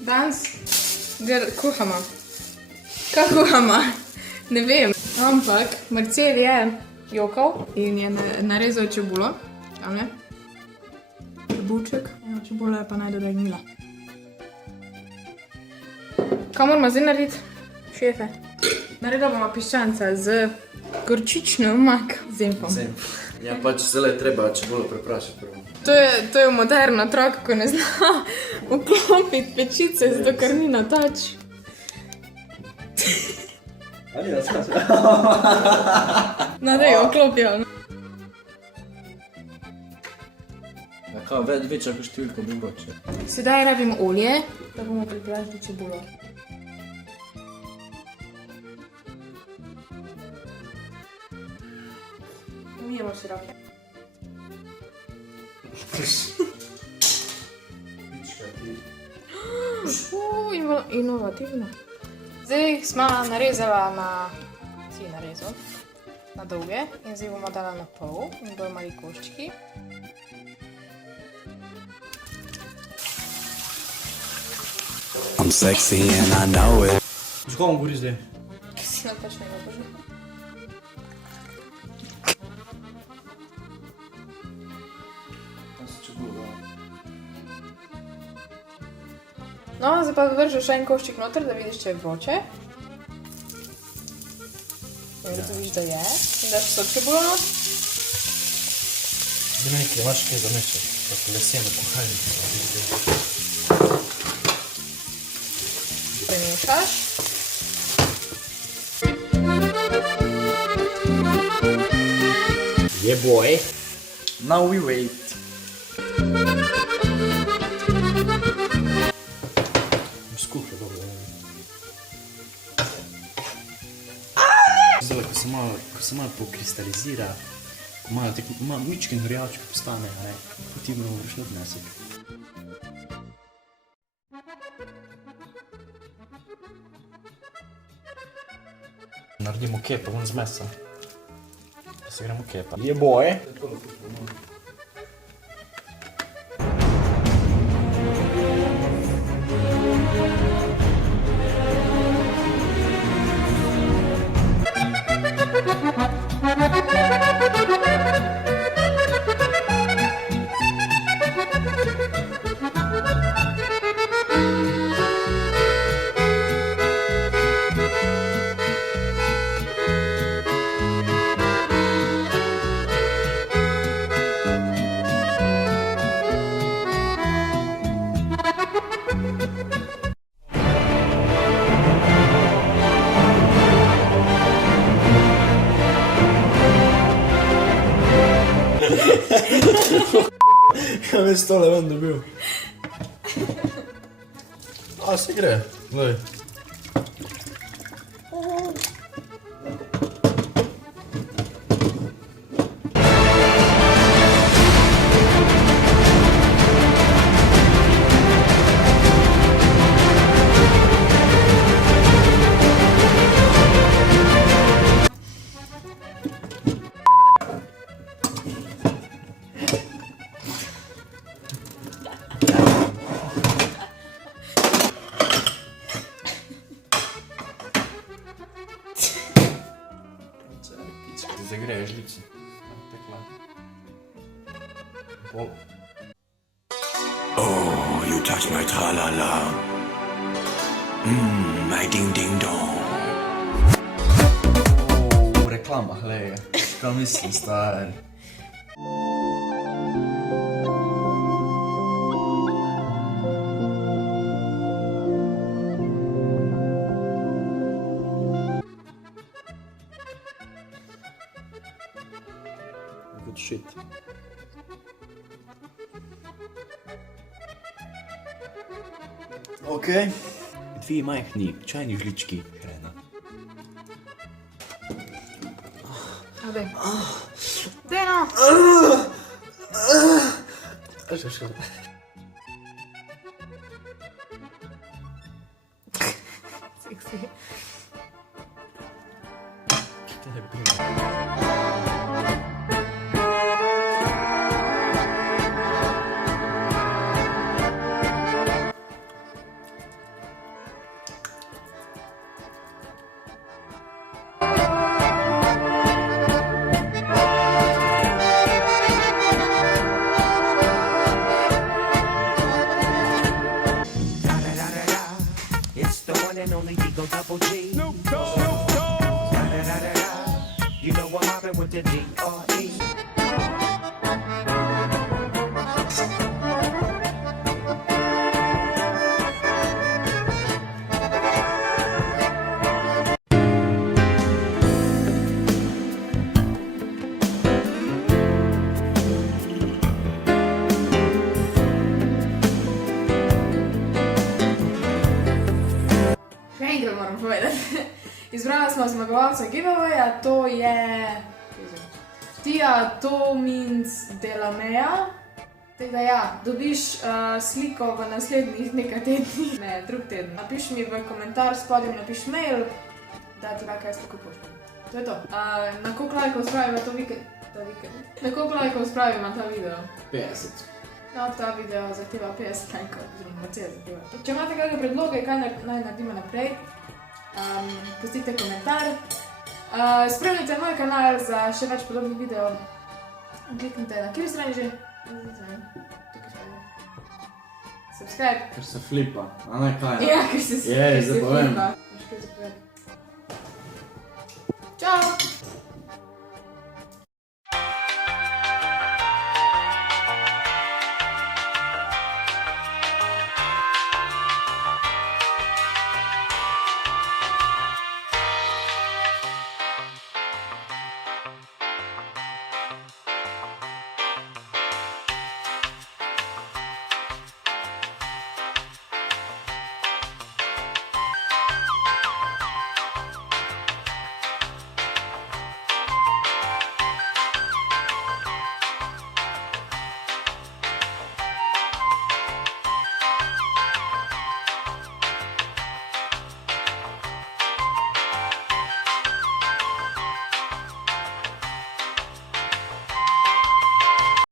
Danes kuhamo. Kaj kuhamo? Ne vem. Ampak Marcel je jokal in je narezal čebulo. Tam je. Čebulček. Čebula je pa najdolje gnila. Kaj moramo zdaj narediti, šefe? Naredila bomo piščanca z gorčično omako zempom. Ja, pač zelo je treba čebulo preprašati prvo. To je modern otrok, ko ne zna vklopiti pečice, zato ker ni na tač. Ali ja, skaš? No, da jo vklopijo. Ja, kao, večja kot številka bi vroče. Sedaj rabimo olje, da bomo pripravili čebulo. Umijemo si roke. Inovativno. Zdaj smo narezala na dolge in zdaj bomo dala na pol in bojo mali koščki. I'm sexy and I know it. Z komu gori zdaj? Si napačno ne božu. No, zdaj pa vržu še en koščik noter, da vidiš, če je vroče. In da vidiš, da je. In daš so čebulo not. Domenike, imaš kaj za mešati? Tako leseno kuhalnico. Premešaš. Yeah, boy. Now we wait. Skuhlo dobro. Zdaj, ko se malo pokristalizira, ko malo mičken rjavček postane, potem moraš odnesiti. Naredimo kepa ven z mesa. Da se gremo kepa. Je boje. Kaj me stole ven dobil? A, se gre, glej. Zagreje žlico. Oh, you touch my tra-la-la. My ding-ding-dong. V reklamah, glej. Kaj mislim, stari. Good shit. Okay. Dve majhni čajni žlički hrena. Daj. Daj no. Seksi. Izbrala smo zmagovalca giveawaya, to je Tia Tomins Delameja. Tako da ja, dobiš sliko v naslednjih nekaj tednih, ne, drug teden. Napiš mi v komentar, spodaj napiš mail, da ti kaj jaz tako pošljem. To je to. Na koliko lajkov spravimo ta vikend? Na koliko lajkov spravimo ta video? 50. No, ta video zahteva 50 lajkov, oziroma Mercedes zahteva. Če imate kakšne predloge, kaj naj naredimo naprej, pustite komentar. Spremljajte moj kanal za še več podobnih videov. Kliknite na kjer strani že? Tukaj strani. Subscribe. Ker se flipa, a ne kaj? Ja, ker se Je, zdaj povem. flipa. Čau!